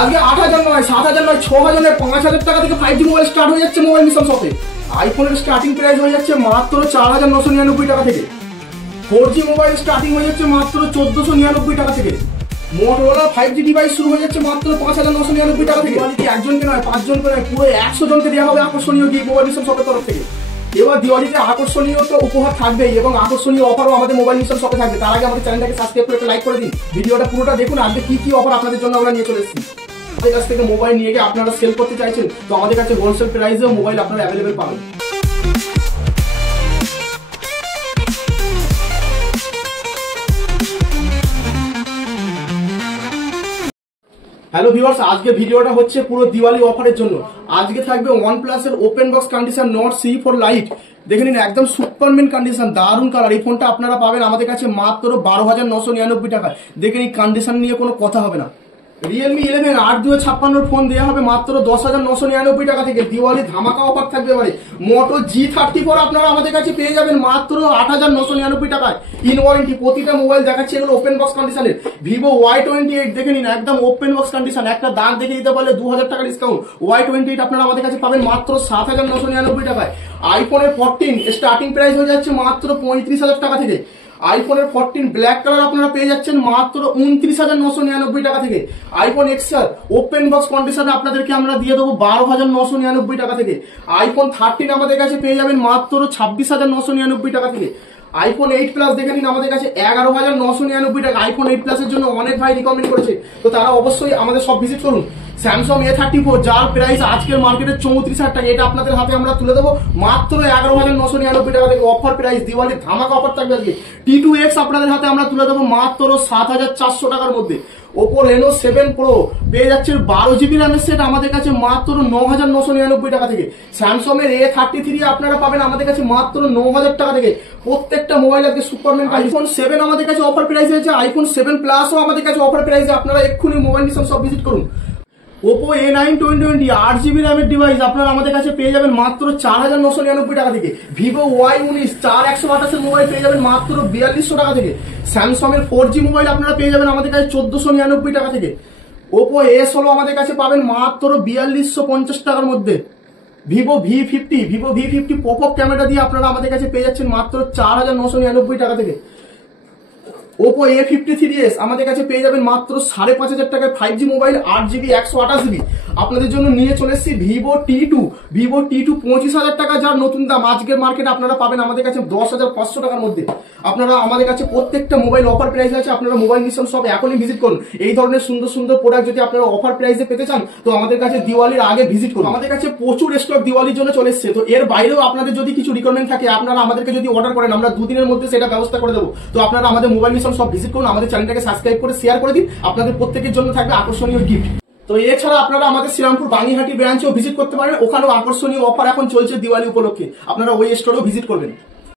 আজকে 8,000 নয়, 7,000 নয়, 6,000 নয়, 5,000 টাকা থেকে 5G মোবাইল স্টার্ট হয়ে যাচ্ছে মোবাইল মিশন শপে। আইফোনের স্টার্টিং প্রাইস হয়ে যাচ্ছে মাত্র 4,999 টাকা থেকে। 4G মোবাইল স্টার্টিং হয়ে যাচ্ছে মাত্র 1,499 টাকা থেকে। মোটরোলা 5G ডিভাইস শুরু হয়ে যাচ্ছে মাত্র 5,999 টাকা থেকে। একজনকে নয়, 5 জনকে নয়, পুরো 100 জনকে দেওয়া হবে আকর্ষণীয় গিফট মোবাইল মিশন শপের তরফ থেকে। এবার দিওয়ালিতে আকর্ষণীয় তো উপহার থাকবেই এবং আকর্ষণীয় অফারও আমাদের মোবাইল মিশন শপে থাকবে। তার আগে আমাদের চ্যানেলটাকে সাবস্ক্রাইব করে একটা লাইক করে দিন, ভিডিওটা পুরোটা দেখুন। আজকে কি কি অফার আপনাদের জন্য আমরা নিয়ে চলে এসেছি। আমাদের কাছ থেকে মোবাইল নিয়ে গিয়ে আপনারা সেল করতে চাইছেন তো আমাদের কাছে হোলসেল প্রাইসেও মোবাইল আপনারা অ্যাভেলেবেল পাবেন। হ্যালো ভিউয়ার্স, আজকে ভিডিওটা হচ্ছে পুরো দিওয়ালি অফারের জন্য। আজকে থাকবে OnePlus এর open box condition Nord CE4 light. দেখে নিন, একদম সুপারম্যান কন্ডিশন, দারুণ কালার। এই ফোনটা আপনারা পাবেন আমাদের কাছে মাত্র 12,999 টাকায়। দেখে নিন, কন্ডিশন নিয়ে কোনো কথা হবে না। Realme 11 8/256 ফোন দেওয়া হবে মাত্র 10,999 টাকা থেকে। দিওয়ালি ধামাকা অফার থাকবে এবারে। Moto G34 আপনারা আমাদের কাছে পেয়ে যাবেন মাত্র 8,999 টাকায় ইন ওয়ারেন্টি। প্রতিটা মোবাইল দেখাচ্ছে এগুলো ওপেন বক্স কন্ডিশনের। Vivo Y28 দেখে নিন, একদম ওপেন বক্স কন্ডিশন। একটা দাগ দেখে দিতে পারলে 2,000 টাকা ডিসকাউন্ট। Y28 আপনারা আমাদের কাছে পাবেন মাত্র 7,999 টাকায়। iPhone 14 স্টার্টিং প্রাইস হয়ে যাচ্ছে মাত্র 35,000 টাকা থেকে। আইফোনের 14 ব্ল্যাক কালার আপনারা পেয়ে যাচ্ছেন মাত্র 29,999 টাকা থেকে। আইফোন XR ওপেন বক্স কন্ডিশনে আপনাদেরকে আমরা দিয়ে দেবো 12,999 টাকা থেকে। আইফোন 13 আমাদের কাছে পেয়ে যাবেন মাত্র 26,999 টাকা থেকে। আইফোন 8 প্লাস দেখে নিন, আমাদের কাছে 11,999 টাকা। আইফোন 8 প্লাসের জন্য অনেক ভাই রিকমেন্ড করেছে, তো তারা অবশ্যই আমাদের সব ভিজিট করুন। স্যামসাং A34 যার প্রাইস আজকের মার্কেটে 34,000 টাকা, এটা আপনাদের হাতে আমরা তুলে দেবো মাত্র 11,999 টাকা থেকে। অফার প্রাইস, দিওয়ালির ধামাকা অফার থাকবে আজকে। T2X আপনাদের হাতে আমরা তুলে দেবো মাত্র 7,400 টাকার মধ্যে। Oppo Reno 7 Pro পেয়ে যাচ্ছে 12GB র্যামের সেট আমাদের কাছে মাত্র 9,999 টাকা থেকে। স্যামসাং এর A33 আপনারা পাবেন আমাদের কাছে মাত্র 9,000 টাকা থেকে। প্রত্যেকটা মোবাইল আজকে সুপারম্যান। আইফোন 7 আমাদের কাছে অফার প্রাইস আছে। আইফোন 7 প্লাসও আমাদের কাছে অফার প্রাইসে। আপনারা এক্ষুনি মোবাইল মিশন সব ভিজিট করুন। Oppo A9 2020 8GB র্যামের ডিভাইস আপনারা আমাদের কাছে পেয়ে যাবেন মাত্র 4,999 টাকা থেকে। Vivo Y19 4128 মোবাইল পেয়ে যাবেন মাত্র 4,200 টাকা থেকে। স্যামসাং এর 4G মোবাইল আপনারা পেয়ে যাবেন আমাদের কাছে 1,499 টাকা থেকে। Oppo A16 আমাদের কাছে পাবেন মাত্র 4,250 টাকার মধ্যে। Vivo V50 pop up camera দিয়ে আপনারা আমাদের কাছে পেয়ে যাচ্ছেন মাত্র 4,999 টাকা থেকে। Oppo A53s আমাদের কাছে পেয়ে যাবেন মাত্র 5,500 টাকায় 5G মোবাইল 8GB 128GB। আপনাদের জন্য নিয়ে চলে এসেছি Vivo T2 25,000 টাকা, যার নতুন দাম আজকের মার্কেটে আপনারা পাবেন আমাদের কাছে 10,500 টাকার মধ্যে। আপনারা আমাদের কাছে প্রত্যেকটা মোবাইল অফার প্রাইস আছে। আপনারা মোবাইল মিশন সব এখনই ভিজিট করুন। এই ধরনের সুন্দর সুন্দর প্রোডাক্ট যদি আপনারা অফার প্রাইসে পেতে চান তো আমাদের কাছে দিওয়ালির আগে ভিজিট করুন। আমাদের কাছে প্রচুর স্টক দিওয়ালির জন্য চলে এসেছে। তো এর বাইরেও আপনাদের যদি কিছু রিকোয়ারমেন্ট থাকে, আপনারা আমাদেরকে যদি অর্ডার করেন, আমরা 2 দিনের মধ্যে সেটা ব্যবস্থা করে দেবো। তো আপনারা আমাদের মোবাইল মিশন সব ভিজিট করুন, আমাদের চ্যানেলটাকে সাবস্ক্রাইব করে শেয়ার করে দিন। আপনাদের প্রত্যেকের জন্য থাকবে আকর্ষণীয় গিফট। তো এছাড়া আপনারা আমাদের শ্রীরামপুর বাঙিহাটি ব্রাঞ্চেও ভিজিট করতে পারেন। ওখানেও আকর্ষণীয় অফার এখন চলছে দিওয়ালি উপলক্ষে। আপনারা ওই স্টোরেও ভিজিট করবেন।